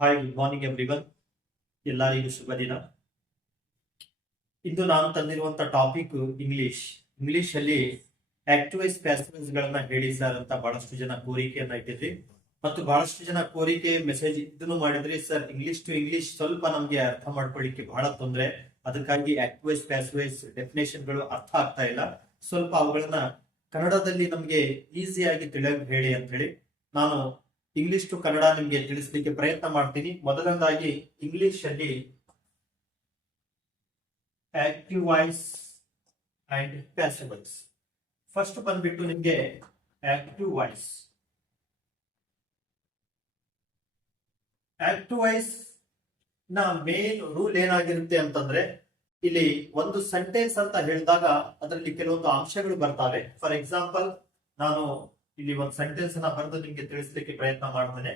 Hi good morning everyone. ಎಲ್ಲರಿಗೂ ಶುಭ ದಿನ. ಇಂದು ನಾನು ತಂದಿರುವಂತ ಟಾಪಿಕ್ ಇಂಗ್ಲಿಷ್ ಅಲ್ಲಿ ಆಕ್ಟಿವೈಸ್ ಪ್ಯಾಸಿವ್ಸ್ ಗಳನ್ನ ಹೇಳಿ ಸರ್ ಅಂತ ಬಹಳಷ್ಟು ಜನ ಕೋರಿಕೆಯನ್ನ ಇಟ್ಟಿದ್ರಿ ಮತ್ತು ಬಹಳಷ್ಟು ಜನ ಕೋರಿಕೆ ಮೆಸೇಜ್ ಇದನ್ನು ಮಾಡಿದ್ರಿ. ಸರ್ ಇಂಗ್ಲಿಷ್ ಟು ಇಂಗ್ಲಿಷ್ ಸ್ವಲ್ಪ ನಮ್ಗೆ ಅರ್ಥ ಮಾಡ್ಕೊಳ್ಳಿಕ್ಕೆ ಬಹಳ ತೊಂದರೆ, ಅದಕ್ಕಾಗಿ ಆಕ್ಟಿವೈಸ್ ಪ್ಯಾಸಿವ್ಸ್ ಡೆಫಿನೇಷನ್ ಗಳು ಅರ್ಥ ಆಗ್ತಾ ಇಲ್ಲ, ಸ್ವಲ್ಪ ಅವುಗಳನ್ನ ಕನ್ನಡದಲ್ಲಿ ನಮ್ಗೆ ಈಸಿಯಾಗಿ ತಿಳಿಯೋಕೆ ಹೇಳಿ ಅಂತ ಹೇಳಿ ನಾನು ಇಂಗ್ಲಿಷ್ ಟು ಕನ್ನಡ ನಿಮ್ಗೆ ತಿಳಿಸ್ಲಿಕ್ಕೆ ಪ್ರಯತ್ನ ಮಾಡ್ತೀನಿ. ಮೊದಲನೇದಾಗಿ ಇಂಗ್ಲಿಷ್ ಅಲ್ಲಿ active voice and passive voice. First ಬಂದ್ಬಿಟ್ಟು ನಿಮ್ಗೆ ಆಕ್ಟಿವ್ ವಾಯ್ಸ್. ಆಕ್ಟಿವ್ ವಾಯ್ಸ್ ನ ಮೇನ್ ರೂಲ್ ಏನಾಗಿರುತ್ತೆ ಅಂತಂದ್ರೆ, ಇಲ್ಲಿ ಒಂದು ಸೆಂಟೆನ್ಸ್ ಅಂತ ಹೇಳಿದಾಗ ಅದರಲ್ಲಿ ಕೆಲವೊಂದು ಅಂಶಗಳು ಬರ್ತವೆ. ಫಾರ್ ಎಕ್ಸಾಂಪಲ್, ನಾನು ಇಲ್ಲಿ ಒಂದು ಸೆಂಟೆನ್ಸ್ ಅನ್ನ ಬರೆದು ನಿಮ್ಗೆ ತಿಳಿಸ್ಲಿಕ್ಕೆ ಪ್ರಯತ್ನ ಮಾಡ್ತೇನೆ.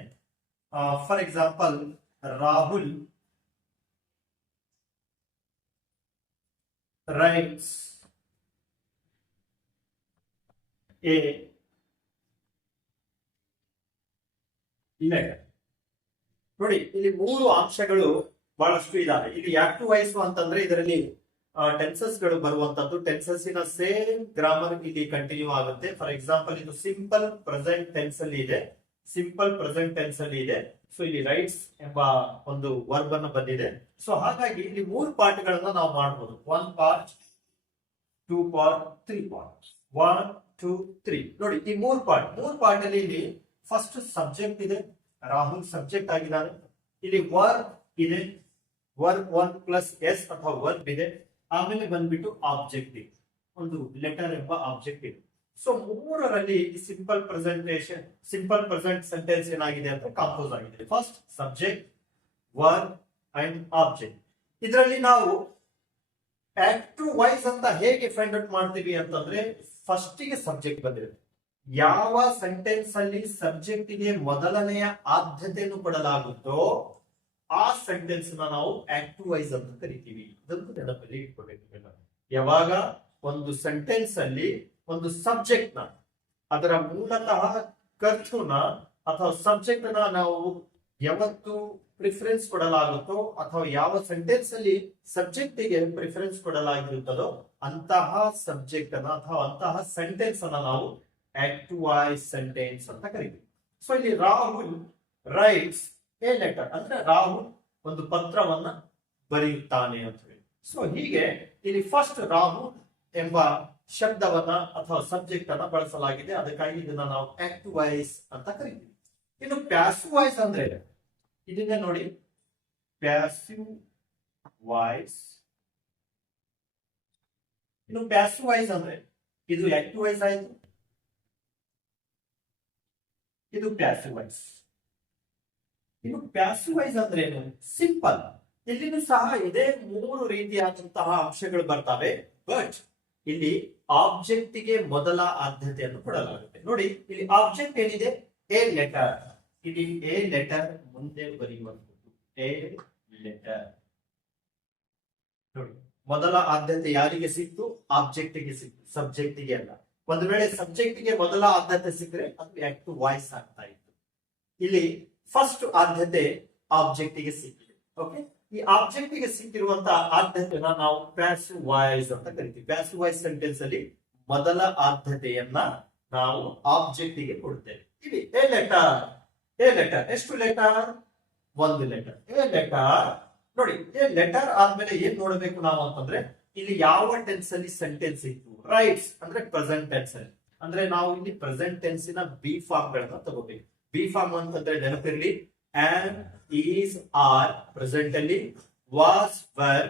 For example, Rahul writes a letter. ನೋಡಿ, ಇಲ್ಲಿ ಮೂರು ಅಂಶಗಳು ಬಹಳಷ್ಟು ಇದಾವೆ. ಇಲ್ಲಿ ಆಕ್ಟಿವ್ ವಾಯ್ಸ್ ಅಂತಂದ್ರೆ ಇದರಲ್ಲಿ ಟೆನ್ಸಸ್ ಗಳು ಬರುವಂತದ್ದು. ಟೆನ್ಸಸ್ಸಿನ ಸೇಮ್ ಗ್ರಾಮರ್ ಇಲ್ಲಿ ಕಂಟಿನ್ಯೂ ಆಗುತ್ತೆ. ಫಾರ್ ಎಕ್ಸಾಂಪಲ್, ಇದು ಸಿಂಪಲ್ ಪ್ರೆಸೆಂಟ್ ಟೆನ್ಸ್ ಅಲ್ಲಿ ಇದೆ, ಸಿಂಪಲ್ ಪ್ರೆಸೆಂಟ್ ಟೆನ್ಸ್ ಅಲ್ಲಿ ಇದೆ. ಸೊ ಇಲ್ಲಿ ರೈಟ್ಸ್ ಎಂಬ ಒಂದು ವರ್ಬ್ ಅನ್ನು ಬಂದಿದೆ. ಸೊ ಹಾಗಾಗಿ ಇಲ್ಲಿ ಮೂರು ಪಾರ್ಟ್ ಗಳನ್ನ ನಾವು ಮಾಡಬಹುದು. 1 ಪಾರ್ಟ್, 2 ಪಾರ್ಟ್, 3 ಪಾರ್ಟ್. 1 2 3. ನೋಡಿ, ಈ ಮೂರು ಪಾರ್ಟ್ ಅಲ್ಲಿ ಇಲ್ಲಿ ಫಸ್ಟ್ ಸಬ್ಜೆಕ್ಟ್ ಇದೆ, ರಾಹುಲ್ ಸಬ್ಜೆಕ್ಟ್ ಆಗಿದ್ದಾನೆ. ಇಲ್ಲಿ ವರ್ಬ್ ಇದೆ, ವರ್ಬ್ 1 ಪ್ಲಸ್ ಎಸ್ ಅಥವಾ ವರ್ಬ್ ಇದೆ. ಆಮೇಲೆ ಬಂದ್ಬಿಟ್ಟು ಆಬ್ಜೆಕ್ಟ್ ಇದೆ, ಒಂದು ಲೆಟರ್ ಎಂಬ ಆಬ್ಜೆಕ್ಟ್ ಇದೆ. ಸೊ ಮೂರರಲ್ಲಿ ಸಿಂಪಲ್ ಪ್ರೆಸೆಂಟ್ ಸೆಂಟೆನ್ಸ್ ಏನಾಗಿದೆ ಅಂತ ಕಂಪೋಸ್ ಆಗಿದೆ. First subject, verb and object. ಇದರಲ್ಲಿ ನಾವು ಆಕ್ಟಿವ್ ವಾಯ್ಸ್ ಅಂತ ಹೇಗೆ ಫೈಂಡ್ ಔಟ್ ಮಾಡ್ತೀವಿ ಅಂತಂದ್ರೆ, ಫಸ್ಟ್ ಗೆ ಸಬ್ಜೆಕ್ಟ್ ಬಂದಿರುತ್ತೆ. ಯಾವ ಸೆಂಟೆನ್ಸ್ ಅಲ್ಲಿ ಸಬ್ಜೆಕ್ಟ್ ಗೆ ಮೊದಲನೆಯ ಆದ್ಯತೆಯನ್ನು ಕೊಡಲಾಗುತ್ತೋ ಆ ಸೆಂಟೆನ್ಸ್ ನಾವು ಆಕ್ಟಿವ್ ವಾಯ್ಸ್ ಅಂತ ಕರಿತೀವಿ. ಇದನ್ನು ನೆನಪಲ್ಲಿ ಇಟ್ಕೋಬೇಕು. ಯಾವಾಗ ಒಂದು ಸೆಂಟೆನ್ಸ್ ಅಲ್ಲಿ ಒಂದು ಸಬ್ಜೆಕ್ಟ್ ನ, ಅದರ ಮೂಲತಃ ಕರ್ತೃನ ಅಥವಾ ಸಬ್ಜೆಕ್ಟ್ ನ ನಾವು ಯಾವತ್ತು ಪ್ರಿಫರೆನ್ಸ್ ಕೊಡಲಾಗುತ್ತೋ ಅಥವಾ ಯಾವ ಸೆಂಟೆನ್ಸ್ ಅಲ್ಲಿ ಸಬ್ಜೆಕ್ಟ್ ಗೆ ಪ್ರಿಫರೆನ್ಸ್ ಕೊಡಲಾಗಿರುತ್ತದೋ ಅಂತಹ ಸಬ್ಜೆಕ್ಟ್ ಅನ್ನ ಅಥವಾ ಅಂತಹ ಸೆಂಟೆನ್ಸ್ ಅನ್ನ ನಾವು ಆಕ್ಟಿವ್ ವಾಯ್ಸ್ ಸೆಂಟೆನ್ಸ್ ಅಂತ ಕರಿತೀವಿ. ಸೊ ಇಲ್ಲಿ ರಾಹುಲ್ ರೈಟ್ಸ್ ಎ ಲೆಟರ್ ಅಂದ್ರೆ ರಾಹುಲ್ ಒಂದು ಪತ್ರವನ್ನ ಬರೆಯುತ್ತಾನೆ ಅಂತ ಹೇಳಿ. ಸೊ ಹೀಗೆ ಇಲ್ಲಿ ಫಸ್ಟ್ ರಾಹುಲ್ ಎಂಬ ಶಬ್ದವನ್ನ ಅಥವಾ ಸಬ್ಜೆಕ್ಟ್ ಅನ್ನ ಬಳಸಲಾಗಿದೆ, ಅದಕ್ಕಾಗಿ ಇದನ್ನ ನಾವು ಆಕ್ಟಿವ್ ವಾಯ್ಸ್ ಅಂತ ಕರಿತೀವಿ. ಇನ್ನು ಪ್ಯಾಸಿವ್ ವಾಯ್ಸ್ ಅಂದ್ರೆ ಇದನ್ನ ನೋಡಿ, ಪ್ಯಾಸಿವ್ ವಾಯ್ಸ್. ಇನ್ನು ಪ್ಯಾಸಿವ್ ವಾಯ್ಸ್ ಅಂದ್ರೆ ಇದು ಆಕ್ಟಿವ್ ವಾಯ್ಸ್ ಆಯ್ತು, ಇದು ಪ್ಯಾಸಿವ್ ವಾಯ್ಸ್. ಇನ್ನು ಪ್ಯಾಸಿವ್ ವಾಯ್ಸ್ ಅಂದ್ರೆ ಏನು? ಸಿಂಪಲ್. ಇಲ್ಲಿನೂ ಸಹ ಇದೇ ಮೂರು ರೀತಿಯಾದಂತಹ ಅಂಶಗಳು ಬರ್ತವೆ, ಬಟ್ ಇಲ್ಲಿ ಆಬ್ಜೆಕ್ಟ್ ಗೆ ಮೊದಲ ಆದ್ಯತೆಯನ್ನು ಕೊಡಲಾಗುತ್ತೆ. ನೋಡಿ, ಇಲ್ಲಿ ಆಬ್ಜೆಕ್ಟ್ ಏನಿದೆ, ಎ ಲೆಟರ್. ಇಲ್ಲಿ ಎ ಲೆಟರ್ ಮುಂದೆ ಬರೆಯುವಂಥದ್ದು ಎ ಲೆಟರ್. ನೋಡಿ, ಮೊದಲ ಆದ್ಯತೆ ಯಾರಿಗೆ ಸಿಕ್ತು? ಆಬ್ಜೆಕ್ಟ್ ಗೆ ಸಿಕ್ತು, ಸಬ್ಜೆಕ್ಟ್ ಗೆ ಅಲ್ಲ. ಒಂದು ವೇಳೆ ಸಬ್ಜೆಕ್ಟ್ ಗೆ ಮೊದಲ ಆದ್ಯತೆ ಸಿಕ್ಕರೆ ಅದು ಆಕ್ಟಿವ್ ವಾಯ್ಸ್ ಆಗ್ತಾ ಇತ್ತು. ಇಲ್ಲಿ ಫಸ್ಟ್ ಆದ್ಯತೆ ಆಬ್ಜೆಕ್ಟ್ ಗೆ ಸಿಕ್ಕಿದೆ. ಓಕೆ, ಈ ಆಬ್ಜೆಕ್ಟ್ ಗೆ ಸಿಕ್ಕಿರುವಂತಹ ಆದ್ಯತೆಯನ್ನ ನಾವು ಪ್ಯಾಸಿವ್ ವಾಯ್ಸ್ ಅಂತ ಕರಿತೀವಿ. ಪ್ಯಾಸಿವ್ ವಾಯ್ಸ್ ಸೆಂಟೆನ್ಸ್ ಅಲ್ಲಿ ಮೊದಲ ಆದ್ಯತೆಯನ್ನ ನಾವು ಆಬ್ಜೆಕ್ಟ್ ಗೆ ಕೊಡ್ತೇವೆ. ಇಲ್ಲಿ ಎ ಲೆಟರ್, ಎ ಲೆಟರ್. ಎಷ್ಟು ಲೆಟರ್? ಒಂದು ಲೆಟರ್. A letter. ನೋಡಿ, ಎ ಲೆಟರ್ ಆದ್ಮೇಲೆ ಏನ್ ನೋಡಬೇಕು ನಾವು ಅಂತಂದ್ರೆ, ಇಲ್ಲಿ ಯಾವ ಟೆನ್ಸ್ ಅಲ್ಲಿ ಸೆಂಟೆನ್ಸ್ ಇತ್ತು? ರೈಟ್ಸ್ ಅಂದ್ರೆ ಪ್ರೆಸೆಂಟ್ ಟೆನ್ಸ್ ಅಲ್ಲಿ. ಅಂದ್ರೆ ನಾವು ಇಲ್ಲಿ ಪ್ರೆಸೆಂಟ್ ಟೆನ್ಸಿನ ಬಿ ಫಾರ್ಮ್ ಗಳನ್ನ ತಗೋಬೇಕು. ಬಿ ಫಾರ್ಮ್ ಅಂತಂದ್ರೆ ನೆನಪಿರ್ಲಿ, ಆಮ್, ಈಸ್, ಆರ್ ಪ್ರೆಸೆಂಟ್ ಅಲ್ಲಿ, ವಾಸ್, ವರ್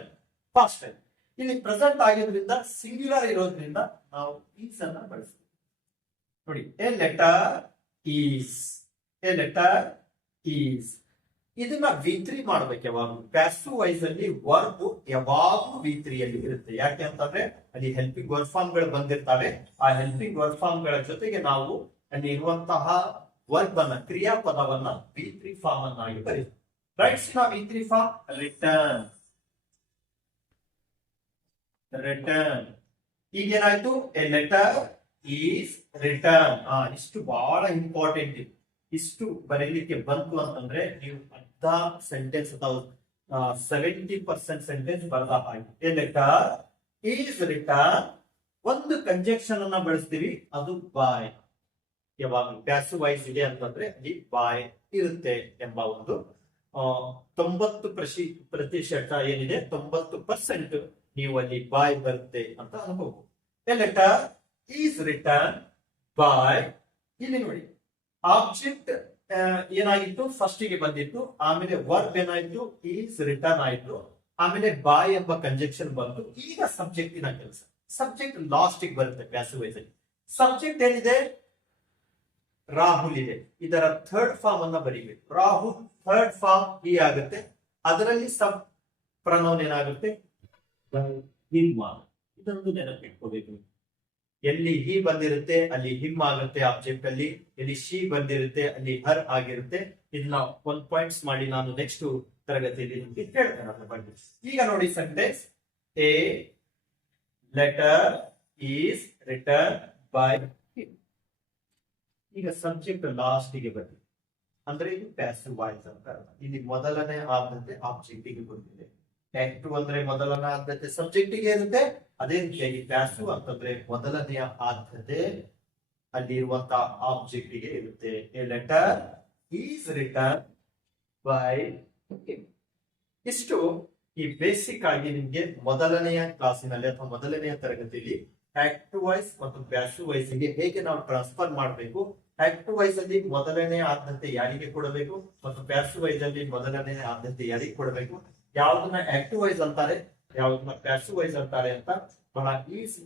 ಪಾಸ್ಟ್ ಅಲ್ಲಿ. ಇಲ್ಲಿ ಪ್ರೆಸೆಂಟ್ ಆಗಿದ್ರಿಂದ ಸಿಂಗ್ಯುಲರ್ ಇರೋದ್ರಿಂದ ನಾವು ಈಸ್ ಅನ್ನ ಬಳಸ್ತೀವಿ. ನೋಡಿ, A letter is, A letter is. ಇದನ್ನ V3 ಮಾಡ್ಬೇಕು ಯಾವಾಗಲೂ. ಪ್ಯಾಸಿವ್ ವಾಯ್ಸ್ ಅಲ್ಲಿ ವರ್ಬ್ ಯಾವಾಗಲೂ V3 ಅಲ್ಲಿ ಇರುತ್ತೆ. ಯಾಕೆ ಅಂತಂದ್ರೆ ಅಲ್ಲಿ ಹೆಲ್ಪಿಂಗ್ ವರ್ಬ್ ಫಾರ್ಮ್ ಗಳು ಬಂದಿರ್ತವೆ. ಆ ಹೆಲ್ಪಿಂಗ್ ವರ್ಬ್ ಫಾರ್ಮ್ ಗಳ ಜೊತೆಗೆ ನಾವು ಅಲ್ಲಿ ಇರುವಂತಹ ವರ್ಬ್ ಅನ್ನ, ಕ್ರಿಯಾಪದವನ್ನ V3 ಫಾರ್ಮ್ ಅನ್ನಾಗಿ ಬರೀತೀವಿ. ರೈಟ್ಸ್ ನ V3 ಫಾರ್ಮ್ ರಿಟರ್ನ್, ರಿಟರ್ನ್. ಈಗೇನಾಯ್ತು? A letter is return. ಇಷ್ಟು ಬಹಳ ಇಂಪಾರ್ಟೆಂಟ್. ಇಷ್ಟು ಬರೀಲಿಕ್ಕೆ ಬಂತು ಅಂತಂದ್ರೆ ನೀವು ಅರ್ಧ ಸೆಂಟೆನ್ಸ್ ಅಥವಾ 70% ಸೆಂಟೆನ್ಸ್ ಬರದ ಹಾಗೆ. ಎ ಲೆಟರ್ ಈಸ್ ರಿಟರ್ನ್, ಒಂದು ಕಂಜೆಕ್ಷನ್ ಅನ್ನ ಬಳಸ್ತೀವಿ, ಅದು ಬಾಯ್. ಯಾವಾಗ ಪ್ಯಾಸಿವ್ ವಾಯ್ಸ್ ಇದೆ ಅಂತಂದ್ರೆ ಅಲ್ಲಿ ಬಾಯ್ ಇರುತ್ತೆ ಎಂಬ ಒಂದು 90% ಏನಿದೆ, 90% ನೀವು ಅಲ್ಲಿ ಬಾಯ್ ಬರುತ್ತೆ ಅಂತ ಅನ್ಕೋಬಹುದು. ಎ ಲೆಟರ್ ಈಸ್ ರಿಟರ್ನ್ ಬಾಯ್. ಇಲ್ಲಿ ನೋಡಿ, ಆಬ್ಜೆಕ್ಟ್ ಏನಾಗಿತ್ತು, ಫಸ್ಟ್ ಗೆ ಬಂದಿತ್ತು, ಆಮೇಲೆ ವರ್ಬ್ ಏನಾಯ್ತು, ಈಸ್ ರಿಟರ್ನ್ ಆಯ್ತು, ಆಮೇಲೆ ಬಾಯ್ ಎಂಬ ಕಂಜೆಕ್ಷನ್ ಬಂತು. ಈಗ ಸಬ್ಜೆಕ್ಟಿನ ಕೆಲಸ. ಸಬ್ಜೆಕ್ಟ್ ಲಾಸ್ಟ್ ಗೆ ಬರುತ್ತೆ ಪ್ಯಾಸಿವ್ ವಾಯ್ಸ್ ಅಲ್ಲಿ. ಸಬ್ಜೆಕ್ಟ್ ಏನಿದೆ, ರಾಹುಲ್ ಇದೆ, ಇದರ ಥರ್ಡ್ ಫಾರ್ಮ್ ಅನ್ನ ಬರೀಬೇಕು. ರಾಹುಲ್ ಥರ್ಡ್ ಫಾರ್ಮ್ ಈ ಆಗುತ್ತೆ, ಅದರಲ್ಲಿ ಸಬ್ ಪ್ರನೌನ್ ಏನಾಗುತ್ತೆ, ಹಿಮ್. ಇದೊಂದು ನೆನಪಿಟ್ಕೋಬೇಕು. ಎಲ್ಲಿ ಹಿ ಬಂದಿರುತ್ತೆ ಅಲ್ಲಿ ಹಿಮ್ ಆಗುತ್ತೆ ಆಬ್ಜೆಕ್ಟ್ ಅಲ್ಲಿ, ಎಲ್ಲಿ ಶಿ ಬಂದಿರುತ್ತೆ ಅಲ್ಲಿ ಹರ್ ಆಗಿರುತ್ತೆ. ಇದನ್ನ 1 ಪಾಯಿಂಟ್ಸ್ ಮಾಡಿ ನಾನು ನೆಕ್ಸ್ಟ್ ತರಗತಿಯಲ್ಲಿ ನಿಮಗೆ ಹೇಳ್ತೇನೆ. ಈಗ ನೋಡಿ sentence, A letter is return by him. ಈಗ ಸಬ್ಜೆಕ್ಟ್ ಲಾಸ್ಟ್ ಗೆ ಬಂದಿದೆ ಅಂದ್ರೆ ಇದು ಪ್ಯಾಸಿವ್ ವಾಯ್ಸ್ ಅಂತ. ಇಲ್ಲಿ ಮೊದಲನೇ ಆದ್ಯತೆ ಆಬ್ಜೆಕ್ಟ್ ಗೆ ಬಂದಿದೆ. ಆಕ್ಟಿವ್ ಅಂದ್ರೆ ಮೊದಲನೇ ಆದ್ಯತೆ ಸಬ್ಜೆಕ್ಟ್ ಗೆ ಇರುತ್ತೆ. ಅದೇ ರೀತಿಯಾಗಿ ಪ್ಯಾಸಿವ್ ಅಂತಂದ್ರೆ ಮೊದಲನೆಯ ಆದ್ಯತೆ ಅಲ್ಲಿರುವಂತಹ ಆಬ್ಜೆಕ್ಟ್ ಗೆ ಇರುತ್ತೆ. A letter is return by him. ಇಷ್ಟು ಈ ಬೇಸಿಕ್ ಆಗಿ ನಿಮ್ಗೆ ಮೊದಲನೆಯ ಕ್ಲಾಸಿನಲ್ಲಿ ಅಥವಾ ಮೊದಲನೆಯ ತರಗತಿಯಲ್ಲಿ ಆಕ್ಟಿವ್ ವಾಯ್ಸ್ ಮತ್ತು ಪ್ಯಾಸಿವ್ ವಾಯ್ಸ್ ಗೆ ಹೇಗೆ ನಾವು ಟ್ರಾನ್ಸ್ಫರ್ ಮಾಡಬೇಕು, ಆಕ್ಟಿವ್ ವಾಯ್ಸ್ ಅಲ್ಲಿ ಮೊದಲನೆಯ ಆದ್ಯತೆ ಯಾರಿಗೆ ಕೊಡಬೇಕು ಮತ್ತು ಪ್ಯಾಸಿವ್ ವಾಯ್ಸ್ ಅಲ್ಲಿ ಮೊದಲನೆಯ ಆದ್ಯತೆ ಯಾರಿಗೆ ಕೊಡಬೇಕು, ಯಾವ್ದನ್ನ ಆಕ್ಟಿವ್ ವಾಯ್ಸ್ ಅಂತಾರೆ, ಯಾವ್ದನ್ನ ಪ್ಯಾಸಿವ್ ವಾಯ್ಸ್ ಅಂತಾರೆ ಅಂತ ಬಹಳ ಈಸಿ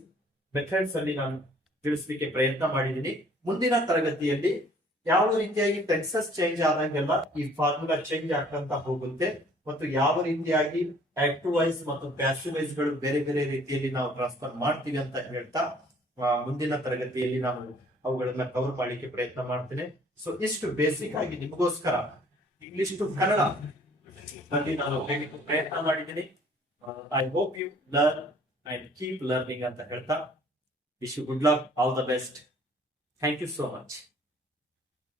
ಮೆಥಡ್ಸ್ ಅಲ್ಲಿ ನಾನು ತಿಳಿಸ್ಲಿಕ್ಕೆ ಪ್ರಯತ್ನ ಮಾಡಿದ್ದೀನಿ. ಮುಂದಿನ ತರಗತಿಯಲ್ಲಿ ಯಾವ ರೀತಿಯಾಗಿ ಟೆನ್ಸಸ್ ಚೇಂಜ್ ಆದಂಗೆಲ್ಲ ಈ ಫಾರ್ಮುಲಾ ಚೇಂಜ್ ಆಗ್ತಾ ಹೋಗುತ್ತೆ ಮತ್ತು ಯಾವ ರೀತಿಯಾಗಿ ಆಕ್ಟಿವ್ ವಾಯ್ಸ್ ಮತ್ತು ಪ್ಯಾಸಿವ್ ವಾಯ್ಸ್ ಗಳು ಬೇರೆ ಬೇರೆ ರೀತಿಯಲ್ಲಿ ನಾವು ಟ್ರಾನ್ಸ್ಫರ್ ಮಾಡ್ತೀವಿ ಅಂತ ಹೇಳ್ತಾ ಮುಂದಿನ ತರಗತಿಯಲ್ಲಿ ನಾನು ಅವುಗಳನ್ನ ಕವರ್ ಮಾಡ್ಲಿಕ್ಕೆ ಪ್ರಯತ್ನ ಮಾಡ್ತೇನೆ. ಸೊ ಇಷ್ಟು ಬೇಸಿಕ್ ಆಗಿ ನಿಮಗೋಸ್ಕರ ಇಂಗ್ಲಿಷ್ ಟು ಕನ್ನಡ ಅಲ್ಲಿ ನಾನು ಹೇಳಲಿಕ್ಕೆ ಪ್ರಯತ್ನ ಮಾಡಿದ್ದೀನಿ. I hope you learn and keep learning ಅಂತ ಹೇಳ್ತಾ wish you good luck, all the best. Thank you so much.